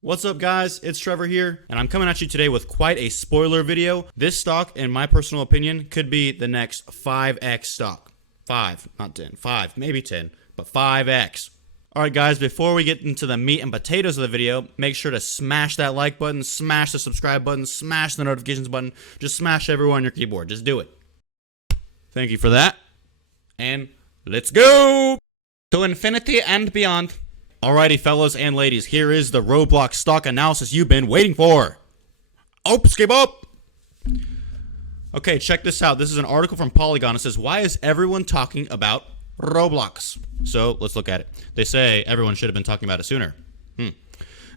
What's up guys, it's Trevor here, and I'm coming at you today with quite a spoiler video. This stock, in my personal opinion, could be the next 5x stock. 5, not 10, 5, maybe 10, but 5x. Alright guys, before we get into the meat and potatoes of the video, make sure to smash that like button, smash the subscribe button, smash the notifications button, just smash everywhere on your keyboard, just do it. Thank you for that, and let's go! To infinity and beyond. Alrighty fellas and ladies, here is the Roblox stock analysis you've been waiting for. Skip up! Okay, check this out. This is an article from Polygon. It says, why is everyone talking about Roblox? So, let's look at it. They say everyone should have been talking about it sooner. It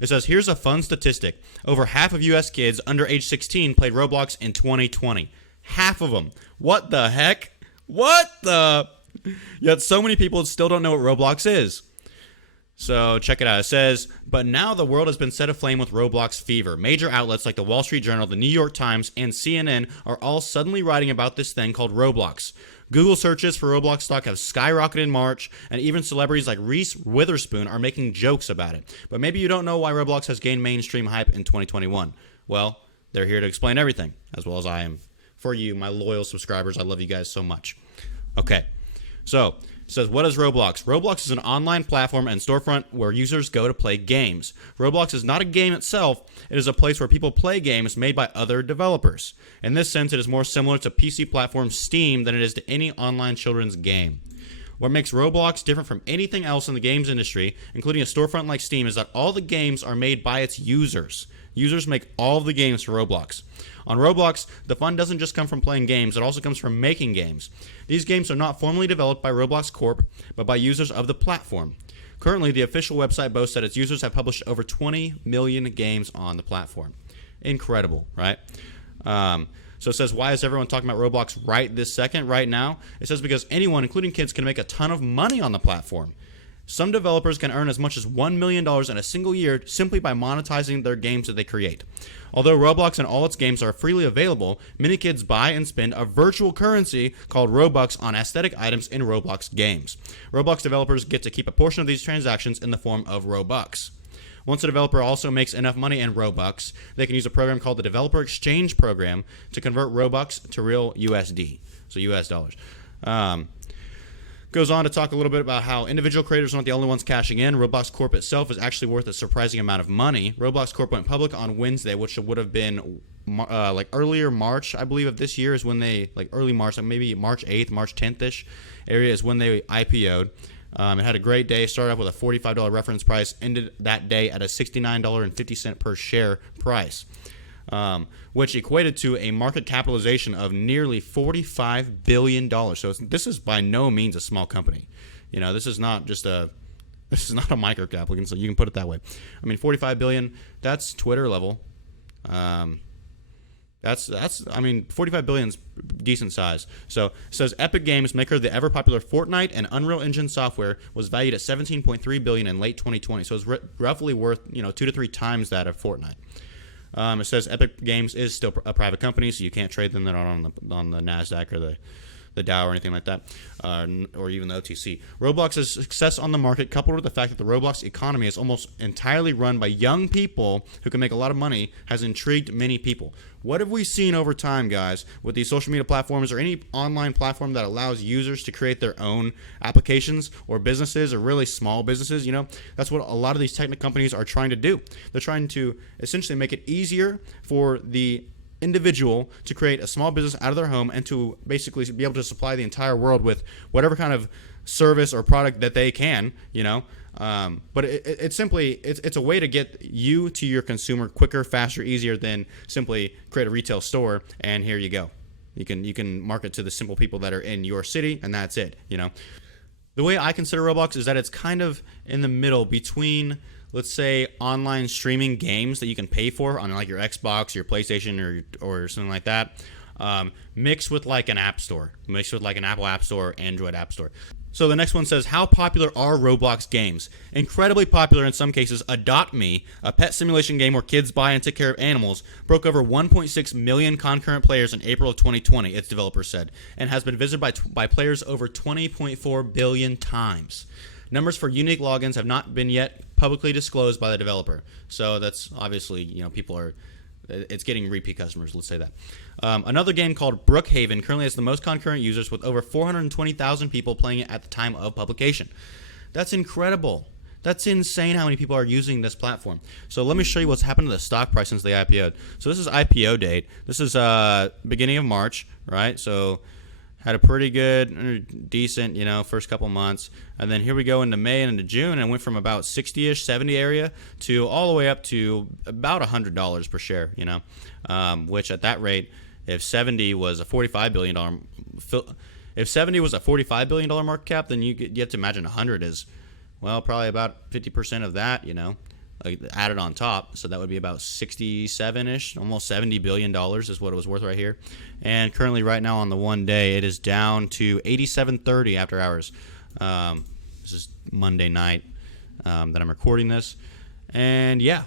says, here's a fun statistic. Over half of US kids under age 16 played Roblox in 2020. Half of them. What the heck? Yet so many people still don't know what Roblox is. So check it out. It says, but now the world has been set aflame with Roblox fever. Major outlets like the Wall Street Journal, the New York Times, and CNN are all suddenly writing about this thing called Roblox. Google searches for Roblox stock have skyrocketed in March, and even celebrities like Reese Witherspoon are making jokes about it. But maybe you don't know why Roblox has gained mainstream hype in 2021. Well, they're here to explain everything, as well as I am. For you, my loyal subscribers, I love you guys so much. Okay, so it says, what is Roblox? Roblox is an online platform and storefront where users go to play games. Roblox is not a game itself. It is a place where people play games made by other developers. In this sense, it is more similar to PC platform Steam than it is to any online children's game. What makes Roblox different from anything else in the games industry, including a storefront like Steam, is that all the games are made by its users. Users make all of the games for Roblox. On Roblox, the fun doesn't just come from playing games, it also comes from making games. These games are not formally developed by Roblox Corp, but by users of the platform. Currently, the official website boasts that its users have published over 20 million games on the platform. Incredible, right? So it says, why is everyone talking about Roblox right this second, right now? It says because anyone, including kids, can make a ton of money on the platform. Some developers can earn as much as $1 million in a single year simply by monetizing their games that they create. Although Roblox and all its games are freely available, many kids buy and spend a virtual currency called Robux on aesthetic items in Roblox games. Roblox developers get to keep a portion of these transactions in the form of Robux. Once a developer also makes enough money in Robux, they can use a program called the Developer Exchange Program to convert Robux to real USD, so US dollars. Goes on to talk a little bit about how individual creators are not the only ones cashing in. Roblox Corp itself is actually worth a surprising amount of money. Roblox Corp went public on Wednesday, which would have been like earlier March, I believe, of this year is when they, like early March, like maybe March 8th, March 10th-ish area is when they IPO'd. It had a great day, started off with a $45 reference price, ended that day at a $69.50 per share price. Which equated to a market capitalization of nearly $45 billion. So this is by no means a small company. You know, this is not a micro cap, so you can put it that way. I mean, $45 billion, that's Twitter level. I mean, $45 billion is decent size. So it says Epic Games, maker of the ever popular Fortnite and Unreal Engine software, was valued at $17.3 billion in late 2020. So it's roughly worth 2 to 3 times that of Fortnite. It says Epic Games is still a private company, so you can't trade them. They're not on the NASDAQ or the Dow or anything like that, or even the OTC. Roblox's success on the market, coupled with the fact that the Roblox economy is almost entirely run by young people who can make a lot of money, has intrigued many people. What have we seen over time, guys, with these social media platforms or any online platform that allows users to create their own applications or businesses or really small businesses? You know, that's what a lot of these tech companies are trying to do. They're trying to essentially make it easier for the individual to create a small business out of their home and to basically be able to supply the entire world with whatever kind of service or product that they can, you know. But it's simply it's a way to get you to your consumer quicker, faster, easier than simply create a retail store and here you go. You can market to the simple people that are in your city and that's it, you know. The way I consider Roblox is that it's kind of in the middle between, let's say, online streaming games that you can pay for on like your Xbox, your PlayStation, or something like that, mixed with like an app store, mixed with like an Apple App Store, Android App Store. So the next one says, how popular are Roblox games? Incredibly popular in some cases. Adopt Me, a pet simulation game where kids buy and take care of animals, broke over 1.6 million concurrent players in April of 2020, its developer said, and has been visited by players over 20.4 billion times. Numbers for unique logins have not been yet publicly disclosed by the developer. So that's obviously, it's getting repeat customers, let's say that. Another game called Brookhaven currently has the most concurrent users with over 420,000 people playing it at the time of publication. That's incredible. That's insane how many people are using this platform. So let me show you what's happened to the stock price since they IPO'd. So this is IPO date. This is beginning of March, right? So had a pretty good, decent, first couple months. And then here we go into May and into June, and went from about 60-ish, 70 area to all the way up to about $100 per share, which at that rate, if 70 was a $45 billion market cap, then you have to imagine 100 is, well, probably about 50% of that, added on top. So that would be about 67-ish, almost $70 billion is what it was worth right here. And currently right now on the 1 day, it is down to 87.30 after hours. This is Monday night that I'm recording this. And yeah,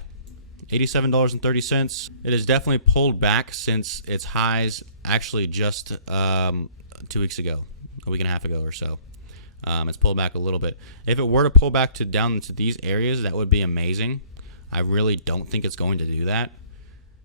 $87.30. It has definitely pulled back since its highs actually just 2 weeks ago, a week and a half ago or so. It's pulled back a little bit. If it were to pull back down into these areas, that would be amazing. I really don't think it's going to do that.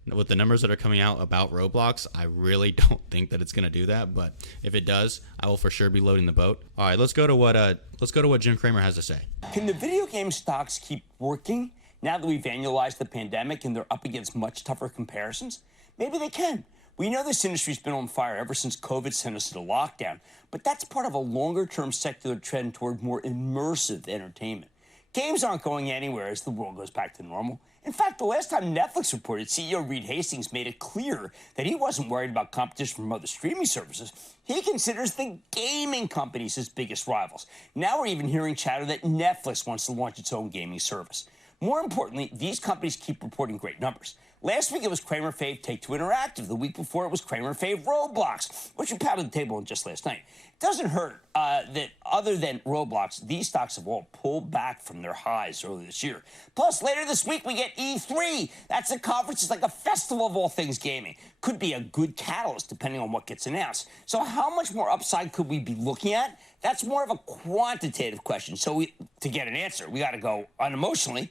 With the numbers that are coming out about Roblox, I really don't think that it's going to do that. But if it does, I will for sure be loading the boat. All right, let's go to what Jim Cramer has to say. Can the video game stocks keep working now that we've annualized the pandemic and they're up against much tougher comparisons? Maybe they can. We know this industry's been on fire ever since COVID sent us into lockdown, but that's part of a longer-term secular trend toward more immersive entertainment. Games aren't going anywhere as the world goes back to normal. In fact, the last time Netflix reported, CEO Reed Hastings made it clear that he wasn't worried about competition from other streaming services. He considers the gaming companies his biggest rivals. Now we're even hearing chatter that Netflix wants to launch its own gaming service. More importantly, these companies keep reporting great numbers. Last week it was Cramer fave Take-Two Interactive. The week before it was Cramer fave Roblox, which we pounded the table on just last night. It doesn't hurt that other than Roblox, these stocks have all pulled back from their highs earlier this year. Plus, later this week we get E3. That's a conference. It's like a festival of all things gaming. Could be a good catalyst depending on what gets announced. So how much more upside could we be looking at? That's more of a quantitative question. So to get an answer, we got to go unemotionally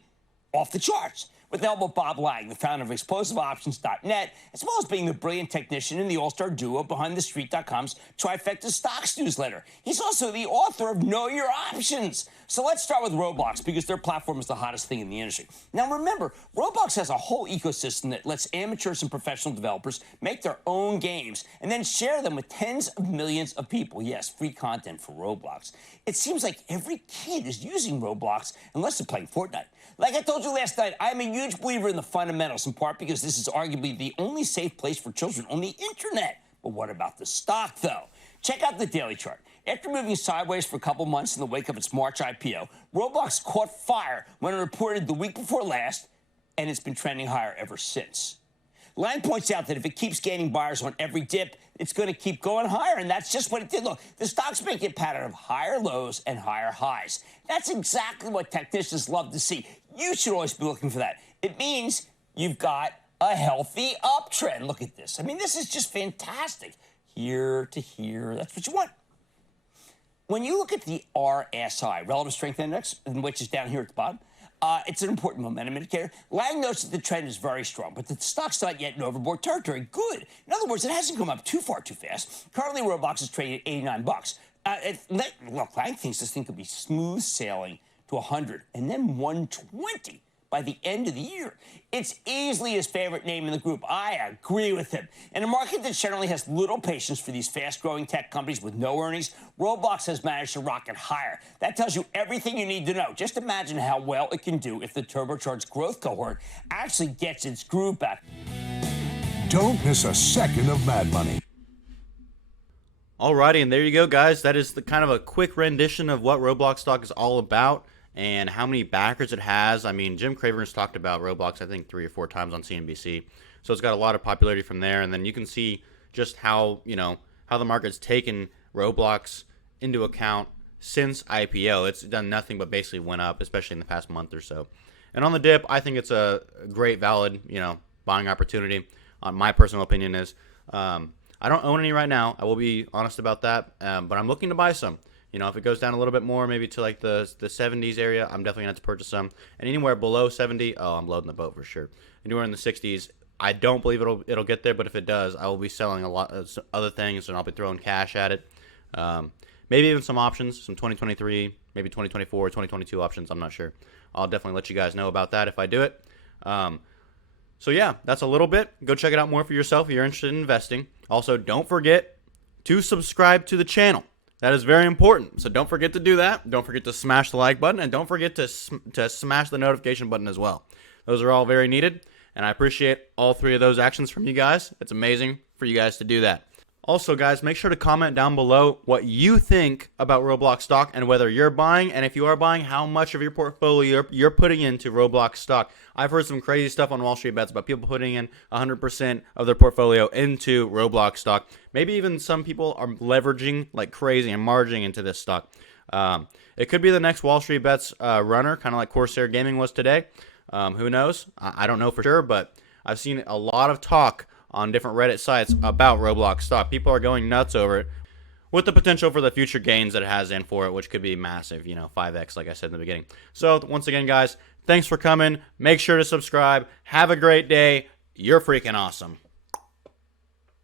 off the charts. With the help of Bob Lang, the founder of ExplosiveOptions.net, as well as being the brilliant technician and the all-star duo behind TheStreet.com's Trifecta Stocks newsletter. He's also the author of Know Your Options. So let's start with Roblox, because their platform is the hottest thing in the industry. Now remember, Roblox has a whole ecosystem that lets amateurs and professional developers make their own games and then share them with tens of millions of people. Yes, free content for Roblox. It seems like every kid is using Roblox unless they're playing Fortnite. Like I told you last night, I'm a huge believer in the fundamentals, in part because this is arguably the only safe place for children on the internet. But what about the stock, though? Check out the daily chart. After moving sideways for a couple months in the wake of its March IPO, Roblox caught fire when it reported the week before last, and it's been trending higher ever since. Lang points out that if it keeps gaining buyers on every dip, it's going to keep going higher, and that's just what it did. Look, the stock's making a pattern of higher lows and higher highs. That's exactly what technicians love to see. You should always be looking for that. It means you've got a healthy uptrend. Look at this. I mean, this is just fantastic. Here to here, that's what you want. When you look at the RSI, Relative Strength Index, which is down here at the bottom, it's an important momentum indicator. Lang notes that the trend is very strong, but the stock's not yet in overbought territory. Good. In other words, it hasn't come up too far too fast. Currently, Roblox is trading at $89. Look, Lang thinks this thing could be smooth sailing to 100 and then 120 by the end of the year. It's easily his favorite name in the group. I agree with him. In a market that generally has little patience for these fast-growing tech companies with no earnings, Roblox has managed to rocket higher. That tells you everything you need to know. Just imagine how well it can do if the turbocharged growth cohort actually gets its groove back. Don't miss a second of Mad Money. Alrighty, and there you go, guys. That is the kind of a quick rendition of what Roblox stock is all about and how many backers it has. I mean, Jim Cramer's talked about Roblox, I think, 3 or 4 times on CNBC. So it's got a lot of popularity from there. And then you can see just how, how the market's taken Roblox into account since IPO. It's done nothing but basically went up, especially in the past month or so. And on the dip, I think it's a great, valid, buying opportunity. My personal opinion is I don't own any right now. I will be honest about that. But I'm looking to buy some. You know, if it goes down a little bit more, maybe to like the 70s area, I'm definitely gonna have to purchase some. And anywhere below 70, oh, I'm loading the boat for sure. Anywhere in the 60s, I don't believe it'll get there, but if it does, I will be selling a lot of other things, and I'll be throwing cash at it. Maybe even some options, some 2023, maybe 2024, 2022 options. I'm not sure. I'll definitely let you guys know about that if I do it. So yeah, that's a little bit. Go check it out more for yourself if you're interested in investing. Also, don't forget to subscribe to the channel. That is very important. So don't forget to do that. Don't forget to smash the like button, and don't forget to smash the notification button as well. Those are all very needed, and I appreciate all three of those actions from you guys. It's amazing for you guys to do that. Also, guys, make sure to comment down below what you think about Roblox stock and whether you're buying, and if you are buying, how much of your portfolio you're putting into Roblox stock. I've heard some crazy stuff on Wall Street Bets about people putting in 100% of their portfolio into Roblox stock. Maybe even some people are leveraging like crazy and margining into this stock. It could be the next Wall Street Bets runner, kind of like Corsair Gaming was today. Who knows? I don't know for sure, but I've seen a lot of talk on different Reddit sites about Roblox stock. People are going nuts over it with the potential for the future gains that it has in for it, which could be massive, 5x like I said in the beginning. So once again, guys, thanks for coming. Make sure to subscribe. Have a great day. You're freaking awesome.